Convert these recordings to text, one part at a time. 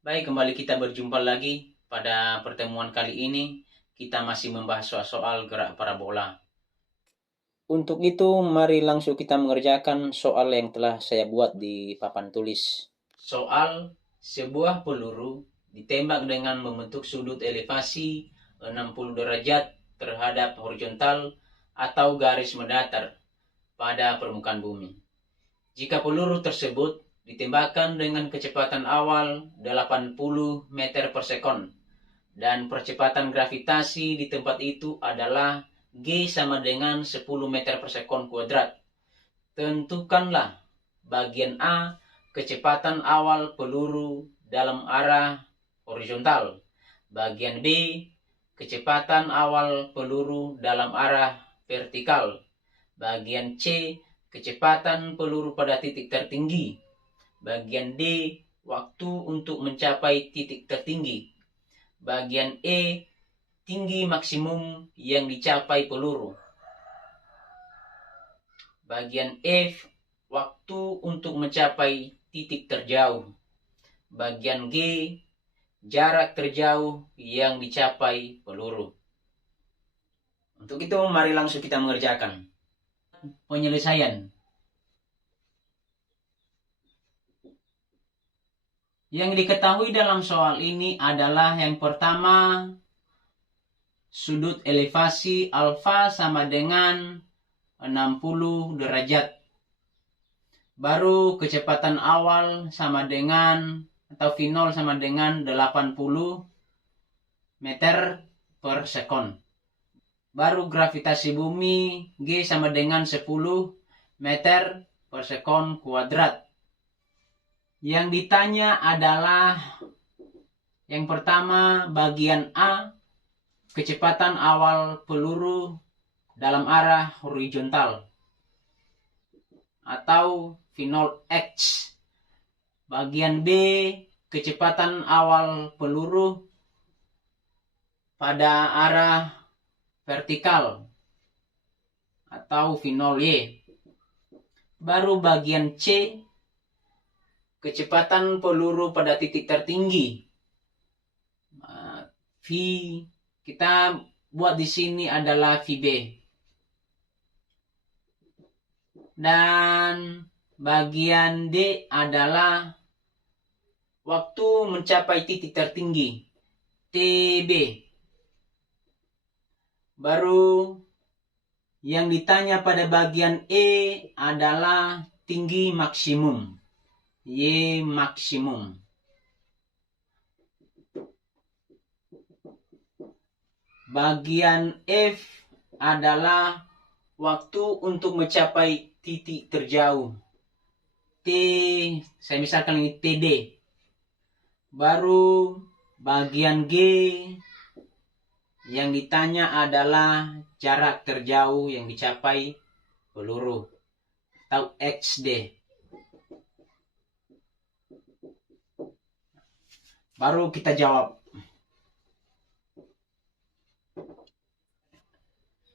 Baik, kembali kita berjumpa lagi. Pada pertemuan kali ini, kita masih membahas soal gerak parabola. Untuk itu, mari langsung kita mengerjakan soal yang telah saya buat di papan tulis. Soal sebuah peluru ditembak dengan membentuk sudut elevasi 60 derajat terhadap horizontal atau garis mendatar pada permukaan bumi. Jika peluru tersebut ditembakkan dengan kecepatan awal 80 meter per sekon dan percepatan gravitasi di tempat itu adalah G sama dengan 10 meter per sekon kuadrat. Tentukanlah bagian A kecepatan awal peluru dalam arah horizontal. Bagian B kecepatan awal peluru dalam arah vertikal. Bagian C kecepatan peluru pada titik tertinggi. Bagian D waktu untuk mencapai titik tertinggi. Bagian E tinggi maksimum yang dicapai peluru. Bagian F waktu untuk mencapai titik terjauh. Bagian G jarak terjauh yang dicapai peluru. Untuk itu mari langsung kita mengerjakan. Penyelesaian. Yang diketahui dalam soal ini adalah yang pertama, sudut elevasi alfa sama dengan 60 derajat. Baru kecepatan awal sama dengan atau V0 sama dengan 80 meter per sekon. Baru gravitasi bumi G sama dengan 10 meter per sekon kuadrat. Yang ditanya adalah yang pertama bagian A, kecepatan awal peluru dalam arah horizontal atau V0x. Bagian B, kecepatan awal peluru pada arah vertikal atau V0y. Baru bagian C, kecepatan peluru pada titik tertinggi. V kita buat di sini adalah VB. Dan bagian D adalah waktu mencapai titik tertinggi, TB. Baru yang ditanya pada bagian E adalah tinggi maksimum, Y maksimum. Bagian F adalah waktu untuk mencapai titik terjauh, T, saya misalkan ini TD. Baru bagian G yang ditanya adalah jarak terjauh yang dicapai peluru atau XD. Baru kita jawab.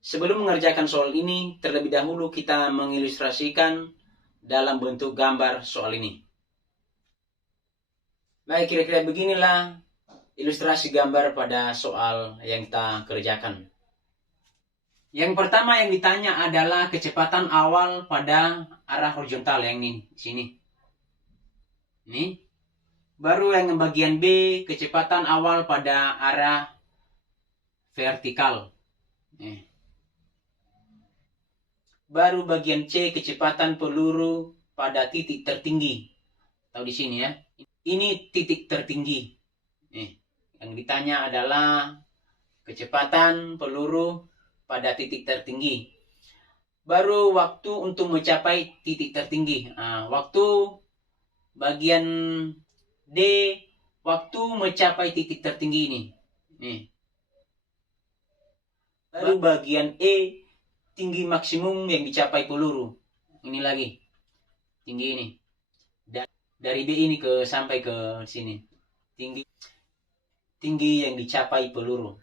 Sebelum mengerjakan soal ini, terlebih dahulu kita mengilustrasikan dalam bentuk gambar soal ini. Baik, kira-kira beginilah ilustrasi gambar pada soal yang kita kerjakan. Yang pertama yang ditanya adalah kecepatan awal pada arah horizontal yang ini, sini. Ini. Baru yang bagian B, kecepatan awal pada arah vertikal. Baru bagian C, kecepatan peluru pada titik tertinggi. Tahu di sini ya. Ini titik tertinggi. Yang ditanya adalah kecepatan peluru pada titik tertinggi. Baru waktu untuk mencapai titik tertinggi. Waktu bagian D, waktu mencapai titik tertinggi ini. Baru bagian E, tinggi maksimum yang dicapai peluru. Ini lagi. Tinggi ini. Dari B ini ke sampai ke sini. Tinggi yang dicapai peluru.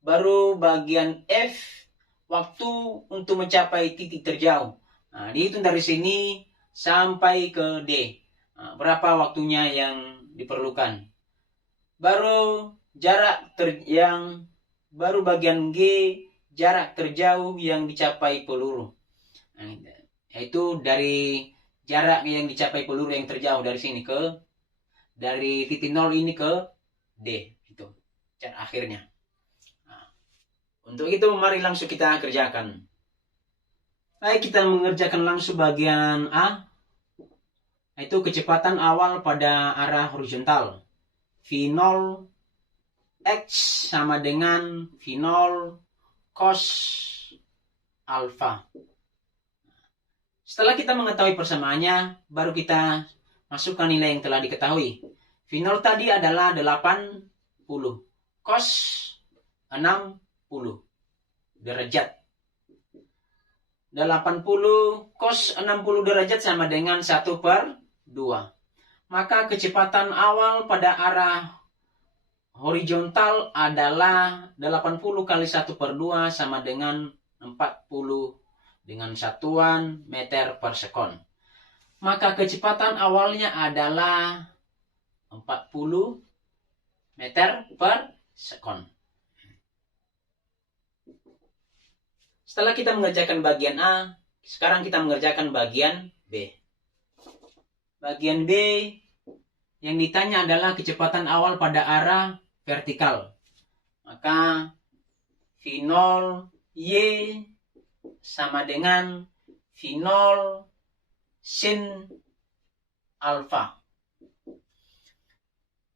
Baru bagian F, waktu untuk mencapai titik terjauh. Dihitung dari sini sampai ke D. Berapa waktunya yang diperlukan. Baru bagian G, jarak terjauh yang dicapai peluru. Yaitu dari jarak yang dicapai peluru yang terjauh dari sini dari titik 0 ini ke D, itu jarak akhirnya. Nah, untuk itu mari langsung kita kerjakan. Baik, kita mengerjakan langsung bagian A, yaitu kecepatan awal pada arah horizontal. V0 X sama dengan V0 cos alfa. Setelah kita mengetahui persamaannya, baru kita masukkan nilai yang telah diketahui. V0 tadi adalah 80 cos 60 derajat. 80 cos 60 derajat sama dengan 1/2. Maka kecepatan awal pada arah horizontal adalah 80 kali 1/2 sama dengan 40 dengan satuan meter per sekon. Maka kecepatan awalnya adalah 40 meter per sekon. Setelah kita mengerjakan bagian A, sekarang kita mengerjakan bagian B. Bagian B yang ditanya adalah kecepatan awal pada arah vertikal. Maka V0 Y sama dengan V0 sin alfa.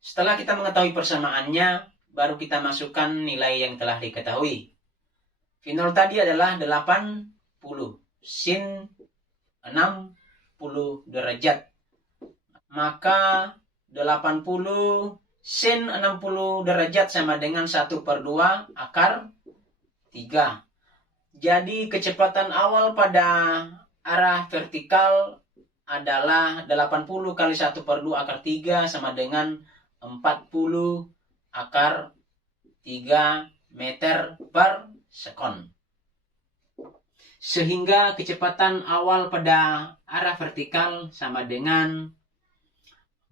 Setelah kita mengetahui persamaannya, baru kita masukkan nilai yang telah diketahui. V0 tadi adalah 80 sin 60 derajat. Maka 80 sin 60 derajat sama dengan 1/2 akar 3. Jadi kecepatan awal pada arah vertikal adalah 80 kali 1/2 akar 3 sama dengan 40 akar 3 meter per sekon. Sehingga kecepatan awal pada arah vertikal sama dengan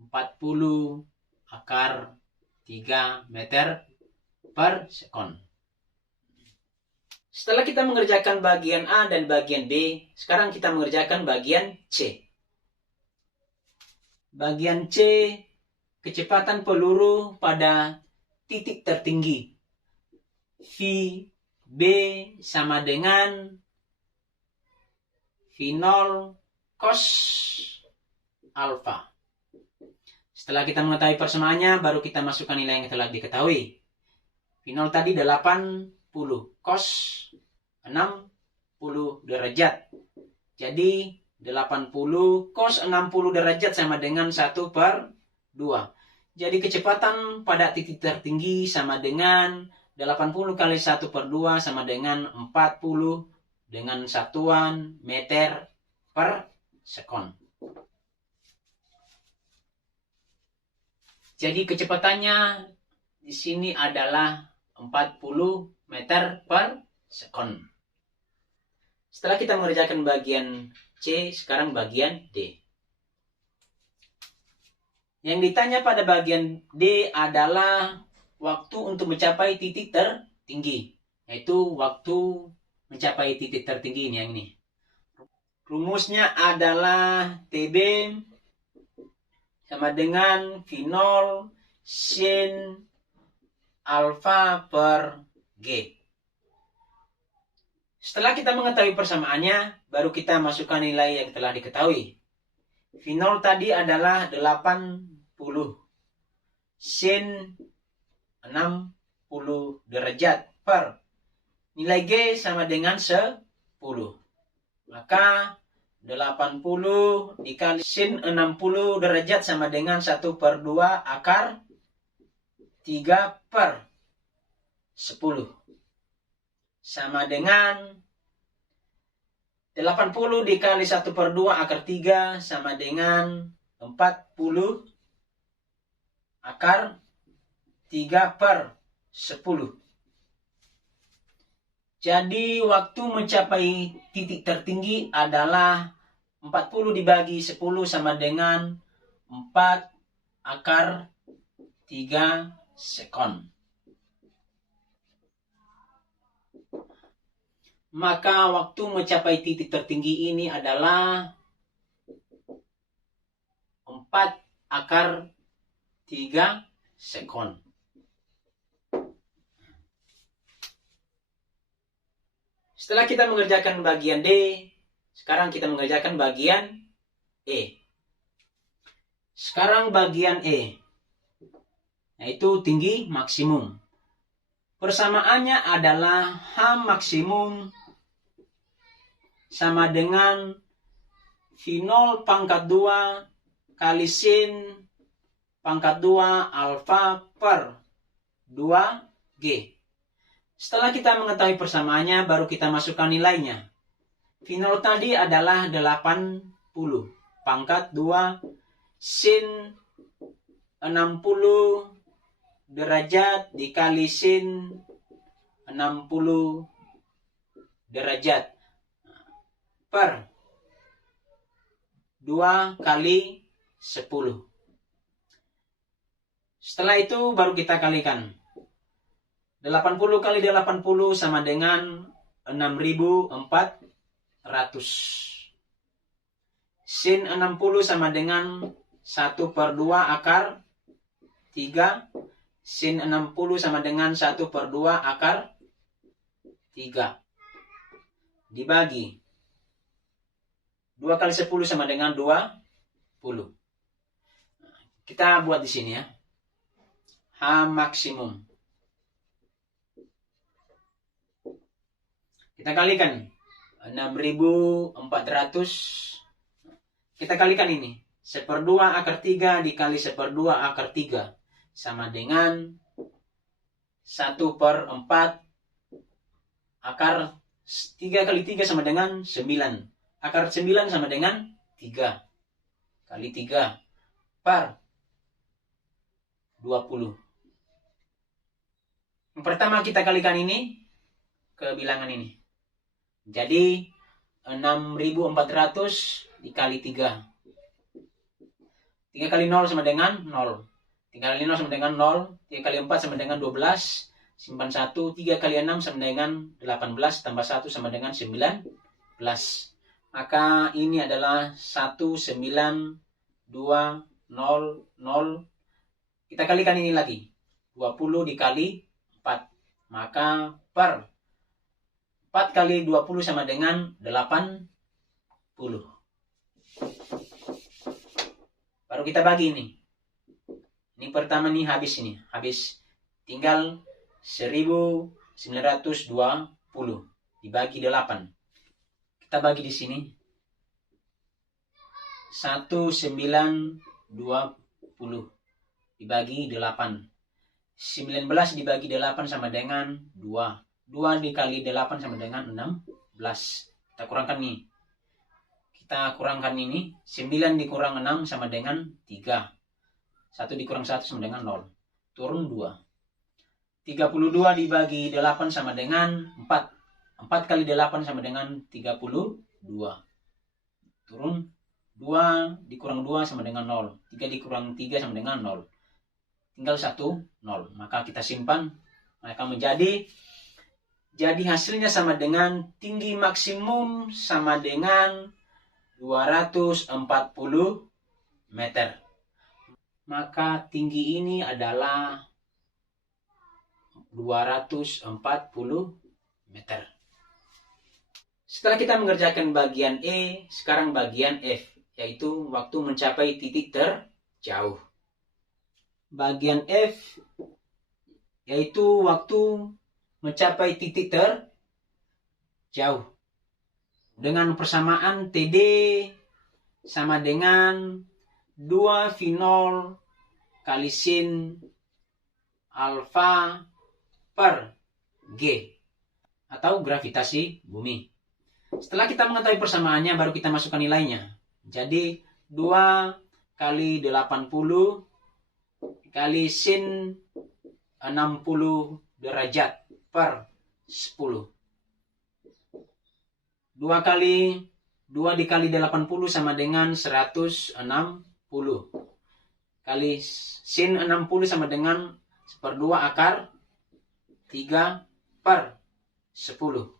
40 akar 3 meter per sekon. Setelah kita mengerjakan bagian A dan bagian B, sekarang kita mengerjakan bagian C. Bagian C, kecepatan peluru pada titik tertinggi. V sama dengan V0 cos alfa. Setelah kita mengetahui persamaannya, baru kita masukkan nilai yang telah diketahui. V0 tadi 80 cos 60 derajat. Jadi 80 cos 60 derajat sama dengan 1/2. Jadi kecepatan pada titik tertinggi sama dengan 80 kali 1/2 sama dengan 40 dengan satuan meter per sekon. Jadi kecepatannya di sini adalah 40 meter per sekon. Setelah kita mengerjakan bagian C, sekarang bagian D. Yang ditanya pada bagian D adalah waktu untuk mencapai titik tertinggi, yaitu waktu mencapai titik tertinggi yang ini. Rumusnya adalah TB sama dengan V0 sin alfa per G. Setelah kita mengetahui persamaannya, baru kita masukkan nilai yang telah diketahui. V0 tadi adalah 80 sin 60 derajat per nilai G sama dengan 10. Maka 80 dikali sin 60 derajat sama dengan 1/2 akar 3 per 10. Sama dengan 80 dikali 1/2 akar 3 sama dengan 40 akar 3 per 10. Jadi waktu mencapai titik tertinggi adalah 40 dibagi 10 sama dengan 4 akar 3 sekon. Maka waktu mencapai titik tertinggi ini adalah 4 akar 3 sekon. Setelah kita mengerjakan bagian D, sekarang kita mengerjakan bagian E. Sekarang bagian E, yaitu tinggi maksimum. Persamaannya adalah H maksimum sama dengan V0 pangkat 2 kali sin pangkat 2 alfa per 2G. Setelah kita mengetahui persamaannya, baru kita masukkan nilainya. V0 tadi adalah 80 pangkat 2 sin 60 derajat dikali sin 60 derajat per 2 kali 10. Setelah itu baru kita kalikan. 80 kali 80 sama dengan 6.400. Sin 60 sama dengan 1 per 2 akar 3. Sin 60 sama dengan 1 per 2 akar 3. Dibagi. 2 kali 10 sama dengan 20. Kita buat di sini ya. H maksimum. Kita kalikan 6.400. Kita kalikan ini. 1/2 akar 3 dikali 1/2 akar 3 sama dengan 1 per 4 akar 3 kali 3 sama dengan 9. Akar 9 sama dengan 3 kali 3 per 20. Yang pertama kita kalikan ini ke bilangan ini. Jadi 6.400 dikali 3. 3 kali 0 sama dengan 0. 3 kali 0 sama dengan 0. 3 kali 4 sama dengan 12. Simpan 1. 3 kali 6 sama dengan 18. Tambah 1 sama dengan 19. Maka ini adalah 1920. Kita kalikan ini lagi. 20 dikali 4. Maka per 4 kali 20 sama dengan 80. Baru kita bagi ini. Ini pertama nih habis ini. Habis. Tinggal 1920 dibagi 8. Kita bagi di sini. 1920 dibagi 8. 19 dibagi 8 sama dengan 2. 2 dikali 8 sama dengan 16. Kita kurangkan nih. Kita kurangkan ini. 9 dikurang 6 sama dengan 3. 1 dikurang 1 sama dengan 0. Turun 2. 32 dibagi 8 sama dengan 4. 4 kali 8 sama dengan 32. Turun 2 dikurang 2 sama dengan 0. 3 dikurang 3 sama dengan 0. Tinggal 1, 0. Maka kita simpan. Maka jadi hasilnya sama dengan tinggi maksimum sama dengan 240 meter. Maka tinggi ini adalah 240 meter. Setelah kita mengerjakan bagian E, sekarang bagian F, yaitu waktu mencapai titik terjauh. Bagian F, yaitu waktu mencapai titik terjauh. Dengan persamaan TD sama dengan 2 V0 kali sin alfa per G atau gravitasi bumi. Setelah kita mengetahui persamaannya, baru kita masukkan nilainya. Jadi 2 kali 80 kali sin 60 derajat per 10. 2 dikali 80 sama dengan 160. kali sin 60 sama dengan 1/2 akar 3 per 10.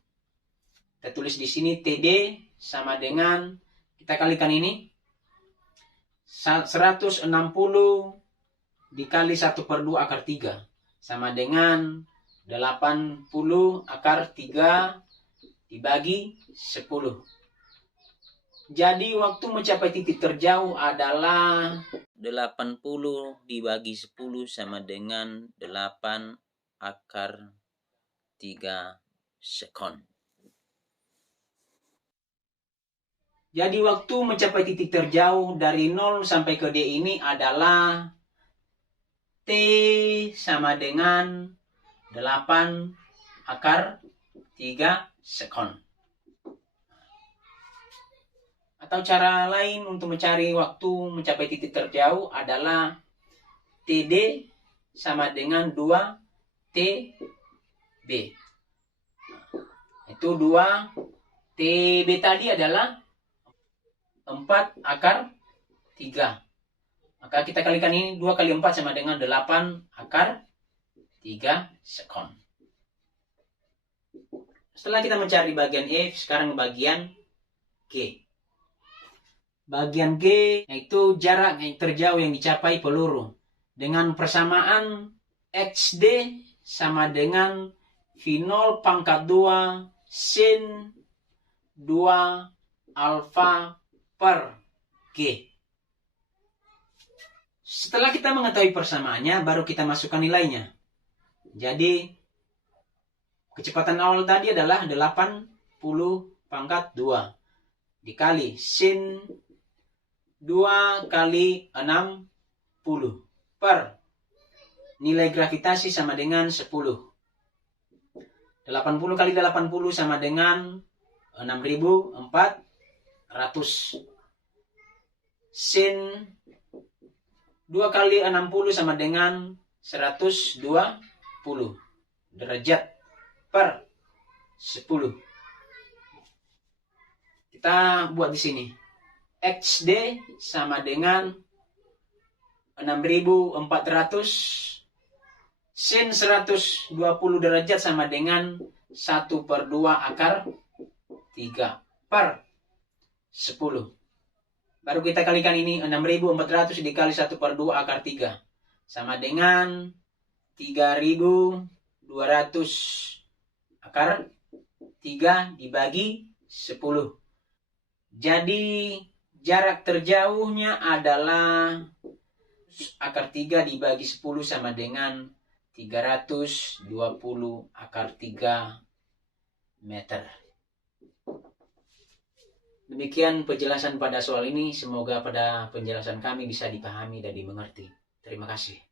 Kita tulis di sini TD sama dengan, kita kalikan ini, 160 dikali 1/2 akar 3 sama dengan 80 akar 3 dibagi 10. Jadi waktu mencapai titik terjauh adalah 80 dibagi 10 sama dengan 8 akar 3 sekon. Jadi waktu mencapai titik terjauh dari 0 sampai ke D ini adalah T sama dengan 8 akar 3 sekon. Atau cara lain untuk mencari waktu mencapai titik terjauh adalah TD sama dengan 2 TB. Itu 2 TB tadi adalah 4 akar 3. Maka kita kalikan ini 2 kali 4 sama dengan 8 akar 3 sekon. Setelah kita mencari bagian E, sekarang bagian G. Bagian G yaitu jarak terjauh yang dicapai peluru dengan persamaan XD sama dengan V0 pangkat 2 sin 2 alfa per G. Setelah kita mengetahui persamaannya, baru kita masukkan nilainya. Jadi kecepatan awal tadi adalah 80 pangkat 2 dikali sin 2 kali 60 per nilai gravitasi sama dengan 10. 80 kali 80 sama dengan 6.400. Sin 2 kali 60 sama dengan 120 derajat per 10. Kita buat di sini. XD sama dengan 6.400. Sin 120 derajat sama dengan 1/2 akar 3 per 10. Baru kita kalikan ini, 6.400 dikali 1/2 akar 3 sama dengan 3.200 akar 3 dibagi 10. Jadi jarak terjauhnya adalah akar 3 dibagi 10 sama dengan 320 akar 3 meter. Demikian penjelasan pada soal ini. Semoga pada penjelasan kami bisa dipahami dan dimengerti. Terima kasih.